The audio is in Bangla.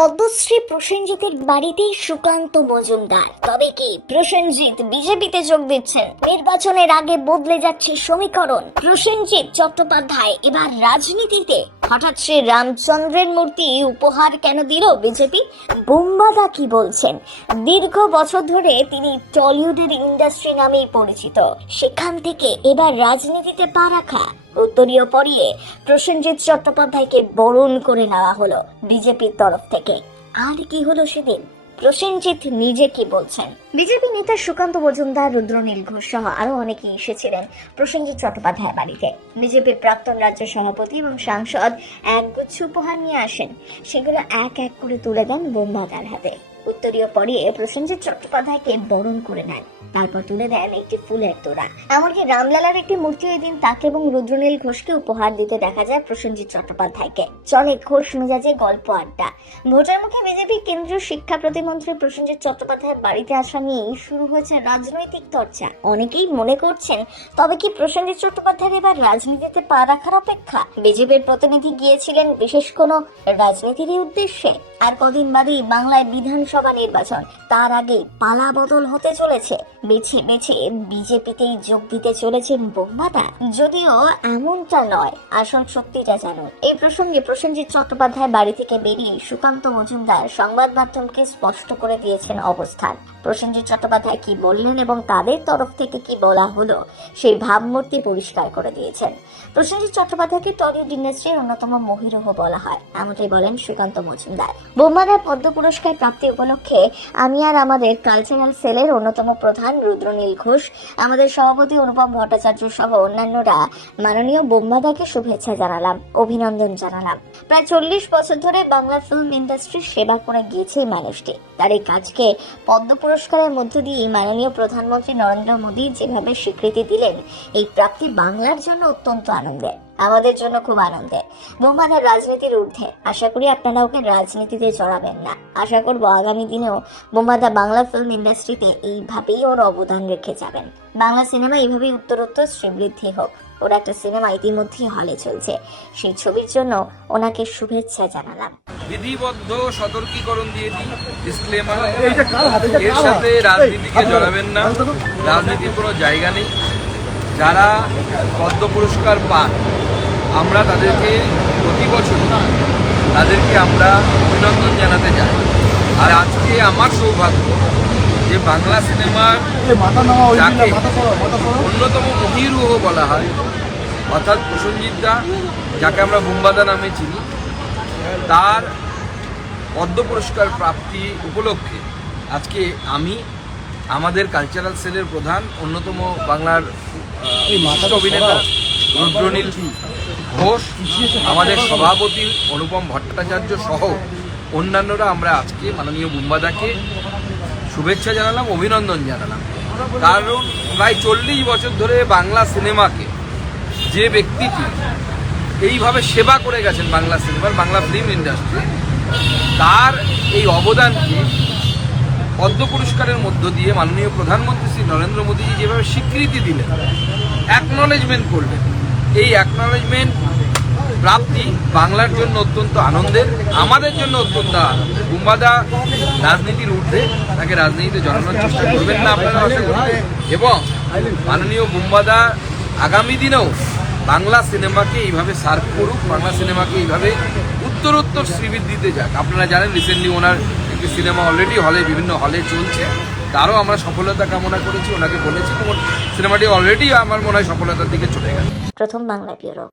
পদ্মশ্রী প্রসেনজিতের বাড়িতেই সুকান্ত মজুমদার। তবে কি প্রসেনজিৎ বিজেপিতে যোগ দিচ্ছেন? নির্বাচনের আগে বদলে যাচ্ছে সমীকরণ। প্রসেনজিৎ চট্টোপাধ্যায় এবার রাজনীতিতে। হঠাৎ শ্রী রামচন্দ্রের মূর্তি উপহার কেন দিল বিজেপি? বুম্বাদা কি বলছেন? দীর্ঘ বছর ধরে তিনি টলিউডের ইন্ডাস্ট্রি নামেই পরিচিত, সেখান থেকে এবার রাজনীতিতে পা রাখা। উত্তরীয় পরিয়ে প্রসেনজিৎ চট্টোপাধ্যায়কে বরণ করে নেওয়া হলো বিজেপির তরফ থেকে। আর কি হলো সেদিন? প্রসেনজিৎ নিজে কি বলছেন? বিজেপি নেতা সুকান্ত মজুমদার, রুদ্রনীল ঘোষ সহ আরো অনেকেই এসেছিলেন প্রসেনজিৎ চট্টোপাধ্যায় বাড়িতে। বিজেপির প্রাক্তন রাজ্য সভাপতি এবং সাংসদ একগুচ্ছ উপহার নিয়ে আসেন, সেগুলো এক এক করে তুলে দেন বুম্বাদার হাতে। উত্তরীয় পরিয়ে প্রসেনজিৎ চট্টোপাধ্যায়কে বরণ করে নেন, তারপর তুলে দেন একটি ফুলের তোড়া। এমনকি রামলালার একটি মূর্তি ওই দিন তাকে এবং রুদ্রনীল ঘোষকে উপহার দিতে দেখা যায় প্রসেনজিৎ চট্টোপাধ্যায়কে। চলে ঘোষ মেজাজে গল্প আড্ডা। ভোটের মুখে বিজেপি কেন্দ্রীয় শিক্ষা প্রতিমন্ত্রী প্রসেনজিৎ চট্টোপাধ্যায়ের বাড়িতে আসা নিয়েই শুরু হয়েছে রাজনৈতিক চর্চা। অনেকেই মনে করছেন, তবে কি প্রসেনজিৎ চট্টোপাধ্যায়ের এবার রাজনীতিতে পা রাখার অপেক্ষা? বিজেপির প্রতিনিধি গিয়েছিলেন বিশেষ কোনো রাজনীতির উদ্দেশ্যে? আর কদিন বাদেই বাংলায় বিধানসভা নির্বাচন, তার আগেই পালা বদল হতে চলেছে। বেছে বেছে বিজেপিতেই যোগ দিতে চলেছেন বুম্বাদা। যদিও এমনটা নয়, আসল সত্যিটা জানুন। এই প্রসঙ্গে প্রসেনজিৎ চট্টোপাধ্যায় বাড়ি থেকে বেরিয়ে সুকান্ত মজুমদার সংবাদ মাধ্যমকে স্পষ্ট করে দিয়েছেন অবস্থান। প্রসেনজিৎ চট্টোপাধ্যায় কি বললেন এবং তাদের তরফ থেকে কি বলা হলো সেই ভাবমূর্তি পরিষ্কার করে দিয়েছেন। প্রসেনজিৎ চট্টোপাধ্যায়কে টলিউড ইন্ডাস্ট্রির অন্যতম মহিরুহ বলা হয়, এমনটাই বলেন সুকান্ত মজুমদার। বুম্বাদার পদ্ম পুরস্কার প্রাপ্তি উপলক্ষে আমি আর আমাদের কালচারাল সেলের অন্যতম প্রধান রুদ্রনীল ঘোষ, আমাদের সভাপতি অনুপম ভট্টাচার্য সহ অন্যান্যরা মাননীয় বুম্বাদাকে শুভেচ্ছা জানালাম, অভিনন্দন জানালাম। প্রায় 40 বছর ধরে বাংলা ফিল্ম ইন্ডাস্ট্রির সেবা করে গিয়েছে এই মানুষটি। তার এই কাজকে পদ্ম পুরস্কারের মধ্য দিয়ে মাননীয় প্রধানমন্ত্রী নরেন্দ্র মোদী যেভাবে স্বীকৃতি দিলেন, এই প্রাপ্তি বাংলার জন্য অত্যন্ত আনন্দের, আমাদের জন্য খুব আনন্দের। বুম্বাদার রাজনীতির ঊর্ধ্বে, আশা করি আপনারা ওকে রাজনীতিতে জড়াবেন না। আশা করব আগামী দিনেও বুম্বাদা বাংলা ফিল্ম ইন্ডাস্ট্রিতে এইভাবেই ওর অবদান রেখে যাবেন। বাংলা সিনেমা এইভাবেই উত্তরোত্তর শ্রীবৃদ্ধি হোক। ওর একটা সিনেমা ইতিমধ্যেই হলে চলছে, সেই ছবির জন্য ওনাকে শুভেচ্ছা জানালাম। বিধিবদ্ধ সতর্কীকরণ দিয়ে দিই, ডিসক্লেমার, এর সাথে রাজনীতিকে জড়াবেন না, রাজনীতির কোনো জায়গা নেই। যারা পদ্ম পুরস্কার পান, আমরা তাদেরকে প্রতি বছর তাদেরকে আমরা অভিনন্দন জানাতে যাই। আর আজকে আমার সৌভাগ্য যে বাংলা সিনেমার যাকে অন্যতম মহিরুহ বলা হয়, অর্থাৎ প্রসেনজিৎ দা, যাকে আমরা বুম্বাদা নামে চিনি, তার পদ্ম পুরস্কার প্রাপ্তি উপলক্ষে আজকে আমি, আমাদের কালচারাল সেলের প্রধান, অন্যতম বাংলার অভিনেতা রুদ্রনীল ঘোষ, আমাদের সভাপতি অনুপম ভট্টাচার্য সহ অন্যান্যরা আমরা আজকে মাননীয় বুম্বাদাকে শুভেচ্ছা জানালাম, অভিনন্দন জানালাম। কারণ প্রায় 40 বছর ধরে বাংলা সিনেমাকে যে ব্যক্তিটি এইভাবে সেবা করে গেছেন বাংলা সিনেমার, বাংলা ফিল্ম ইন্ডাস্ট্রি, তার এই অবদানকে পদ্ম পুরস্কারের মধ্য দিয়ে মাননীয় প্রধানমন্ত্রী শ্রী নরেন্দ্র মোদীজি যেভাবে স্বীকৃতি দিলেন, অ্যাকনলেজমেন্ট করলেন, এই অ্যাকনলেজমেন্ট প্রাপ্তি বাংলার জন্য অত্যন্ত আনন্দের, আমাদের জন্য অত্যন্ত আনন্দের। বুম্বাদা রাজনীতির ঊর্ধ্বে, তাকে রাজনীতিতে জড়ানোর চেষ্টা করবেন না আপনারা আশা করি। এবং মাননীয় বুম্বাদা আগামী দিনেও বাংলা সিনেমাকে এইভাবে সার্ভ করুক, বাংলা সিনেমাকে এইভাবে উত্তরোত্তর শ্রীবৃদ্ধিতে যাক। আপনারা জানেন রিসেন্টলি ওনার একটি সিনেমা অলরেডি হলে, বিভিন্ন হলে চলছে, তারও আমরা সফলতা কামনা করেছি, ওনাকে বলেছি, সিনেমাটি অলরেডি আমার মনে হয় সফলতার দিকে চলে গেছে। প্রথম বাংলা ব্যুরো।